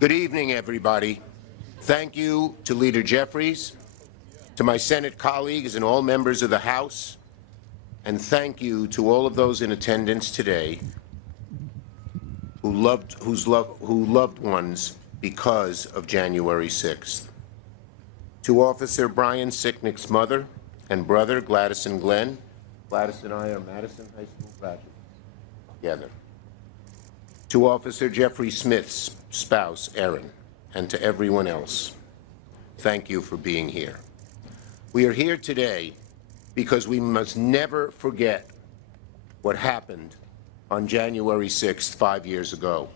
Good evening, everybody. Thank you to Leader Jeffries, to my Senate colleagues and all members of the House, and thank you to all of those in attendance today who loved ones because of January 6th. To Officer Brian Sicknick's mother and brother, Gladys and Glenn. Gladys and I are Madison High School graduates together. To Officer Jeffrey Smith's spouse, Erin, and to everyone else, thank you for being here. We are here today because we must never forget what happened on January 6th, 5 years ago.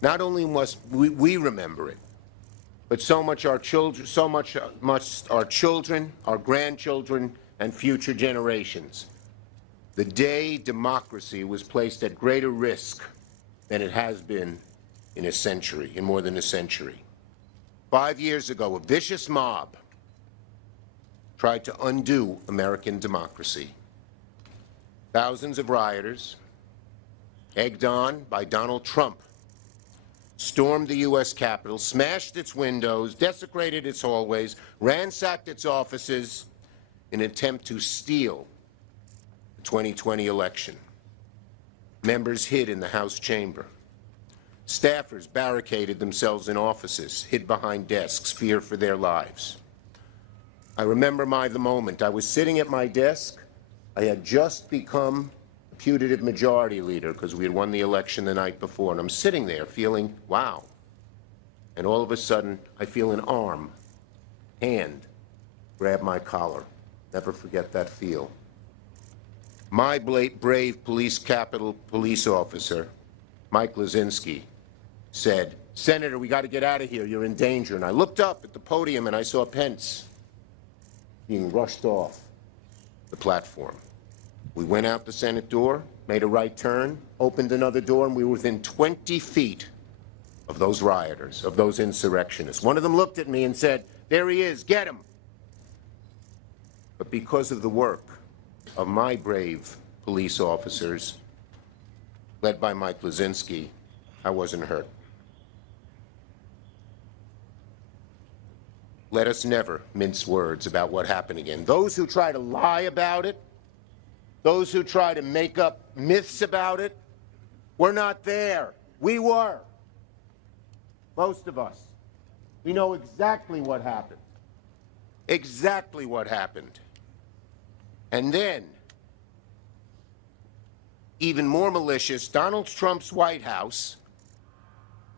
Not only must we remember it, but so much our must our children, our grandchildren, and future generations. The day democracy was placed at greater risk than it has been in a century, in more than a century. 5 years ago, a vicious mob tried to undo American democracy. Thousands of rioters, egged on by Donald Trump, stormed the U.S. Capitol, smashed its windows, desecrated its hallways, ransacked its offices in an attempt to steal the 2020 election. Members hid in the House chamber. Staffers barricaded themselves in offices, hid behind desks, fear for their lives. I remember the moment. I was sitting at my desk. I had just become a putative majority leader because we had won the election the night before, and I'm sitting there feeling, wow. And all of a sudden, I feel an hand, grab my collar. Never forget that feel. My brave Capitol Police officer, Mike Lazinski, said, "Senator, we got to get out of here. You're in danger." And I looked up at the podium and I saw Pence being rushed off the platform. We went out the Senate door, made a right turn, opened another door, and we were within 20 feet of those rioters, of those insurrectionists. One of them looked at me and said, "There he is, get him." But because of the work of my brave police officers, led by Mike Lazinski, I wasn't hurt. Let us never mince words about what happened again. Those who try to lie about it, those who try to make up myths about it, we're not there. We were. Most of us. We know exactly what happened. Exactly what happened. And then, even more malicious, Donald Trump's White House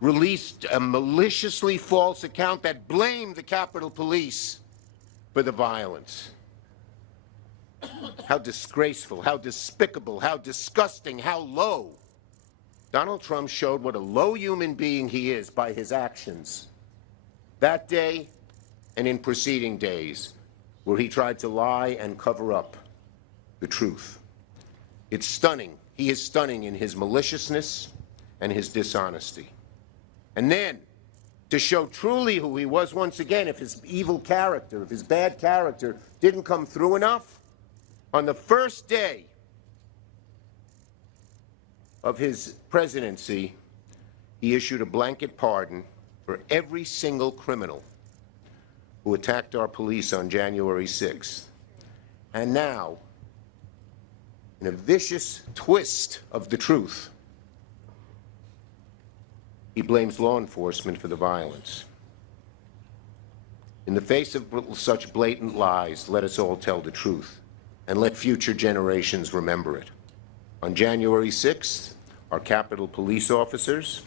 released a maliciously false account that blamed the Capitol Police for the violence. How disgraceful, how despicable, how disgusting, how low. Donald Trump showed what a low human being he is by his actions that day and in preceding days, where he tried to lie and cover up the truth. It's stunning. He is stunning in his maliciousness and his dishonesty. And then, to show truly who he was once again, if his evil character, if his bad character didn't come through enough, on the first day of his presidency, he issued a blanket pardon for every single criminal who attacked our police on January 6th. And now, in a vicious twist of the truth, he blames law enforcement for the violence. In the face of such blatant lies, let us all tell the truth, and let future generations remember it. On January 6th, our Capitol Police officers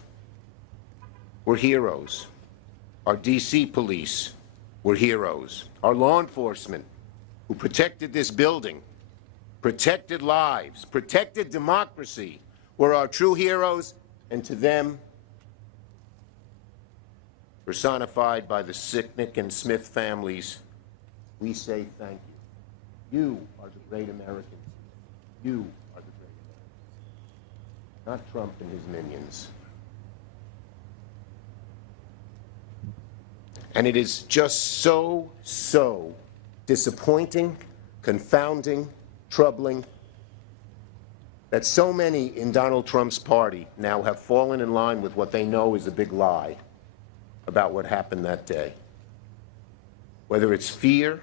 were heroes. Our D.C. police were heroes. Our law enforcement, who protected this building, protected lives, protected democracy, were our true heroes, and to them, personified by the Sicknick and Smith families, we say thank you. You are the great Americans. You are the great Americans. Not Trump and his minions. And it is just so disappointing, confounding, troubling that so many in Donald Trump's party now have fallen in line with what they know is a big lie. about what happened that day. Whether it's fear,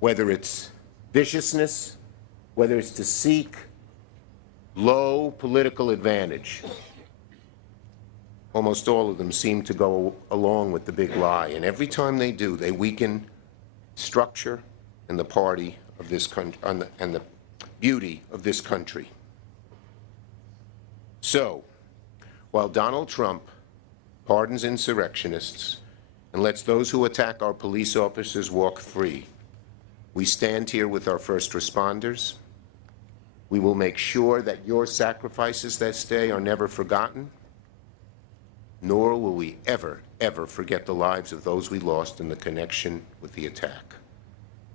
whether it's viciousness, whether it's to seek low political advantage, almost all of them seem to go along with the big lie. And every time they do, they weaken structure and the party of this country and the beauty of this country. So, while Donald Trump pardons insurrectionists and lets those who attack our police officers walk free, we stand here with our first responders. We will make sure that your sacrifices this day are never forgotten, nor will we ever, ever forget the lives of those we lost in the connection with the attack.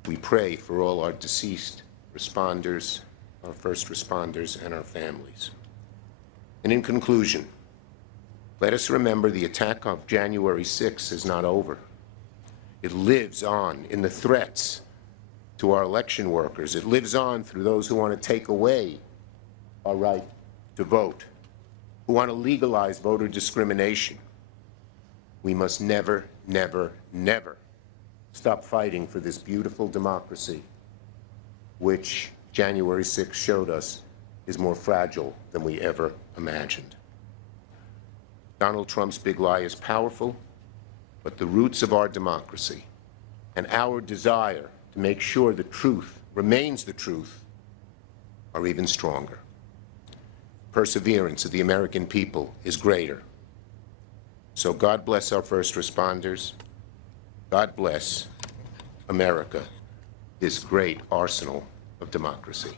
We pray for all our deceased responders, our first responders, and our families. And in conclusion, let us remember the attack of January 6th is not over. It lives on in the threats to our election workers. It lives on through those who want to take away our right to vote, who want to legalize voter discrimination. We must never, never, never stop fighting for this beautiful democracy, which January 6th showed us is more fragile than we ever imagined. Donald Trump's big lie is powerful, but the roots of our democracy and our desire to make sure the truth remains the truth are even stronger. Perseverance of the American people is greater. So God bless our first responders. God bless America, this great arsenal of democracy.